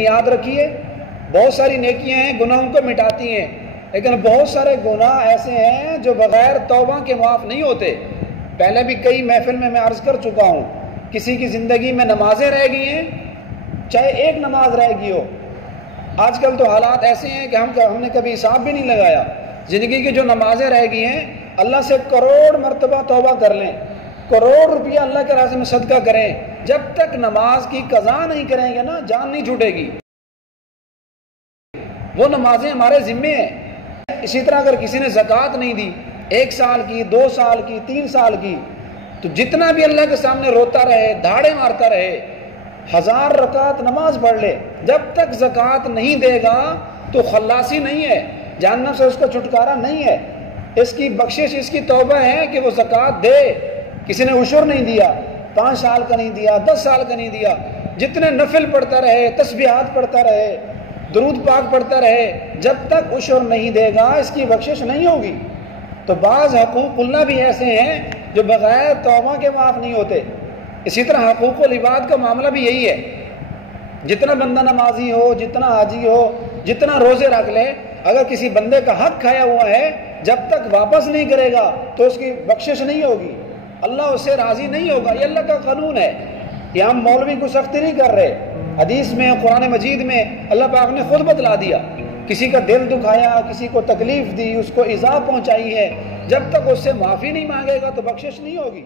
یاد رکھیے بہت ساری نیکیاں ہیں گناہوں کو مٹاتی ہیں، لیکن بہت سارے گناہ ایسے ہیں جو بغیر توبہ کے معاف نہیں ہوتے۔ پہلے بھی کئی محفل میں عرض کر چکا ہوں، کسی کی زندگی میں نمازیں رہ گئی ہیں، چاہے ایک نماز رہ گئی ہو۔ آج کل تو حالات ایسے ہیں کہ ہم نے کبھی حساب بھی نہیں لگایا، زندگی کی جو نمازیں رہ گئی ہیں، اللہ سے کروڑ مرتبہ توبہ کر لیں، کروڑ روپیہ اللہ کے راستے میں صدقہ کریں، جب تک نماز کی قضا نہیں کریں گے نا جان نہیں چھوٹے گی۔ وہ نمازیں ہمارے ذمے ہیں۔ اسی طرح اگر کسی نے زکوٰۃ نہیں دی، 1 سال کی، 2 سال کی، 3 سال کی، تو جتنا بھی اللہ کے سامنے روتا رہے، دھاڑے مارتا رہے، 1000 رکعت نماز پڑھ لے، جب تک زکوٰۃ نہیں دے گا تو خلاصی نہیں ہے، جہنم سے اس کا چھٹکارا نہیں ہے۔ اس کی بخشش، اس کی توبہ ہے کہ وہ زکوٰۃ دے۔ کسی نے عشر نہیں دیا، 5 سال کا نہیں دیا، 10 سال کا نہیں دیا، جتنے نفل پڑھتا رہے، تسبیحات پڑھتا رہے، درود پاک پڑھتا رہے، جب تک عشر نہیں دے گا اس کی بخشش نہیں ہوگی۔ تو بعض حقوق اللہ بھی ایسے ہیں جو بغیر توبہ کے معاف نہیں ہوتے۔ اسی طرح حقوق العباد کا معاملہ بھی یہی ہے، جتنا بندہ نمازی ہو، جتنا حاجی ہو، جتنا روزے رکھ لے، اگر کسی بندے کا حق کھایا ہوا ہے جب تک واپس نہیں کرے گا تو اس کی بخشش نہیں ہوگی، اللہ اس سے راضی نہیں ہوگا۔ یہ اللہ کا قانون ہے، یہ ہم مولوی کو سختی نہیں کر رہے۔ حدیث میں، قرآن مجید میں اللہ پاک نے خود بتلا دیا، کسی کا دل دکھایا، کسی کو تکلیف دی، اس کو ایذا پہنچائی ہے، جب تک اس سے معافی نہیں مانگے گا تو بخشش نہیں ہوگی۔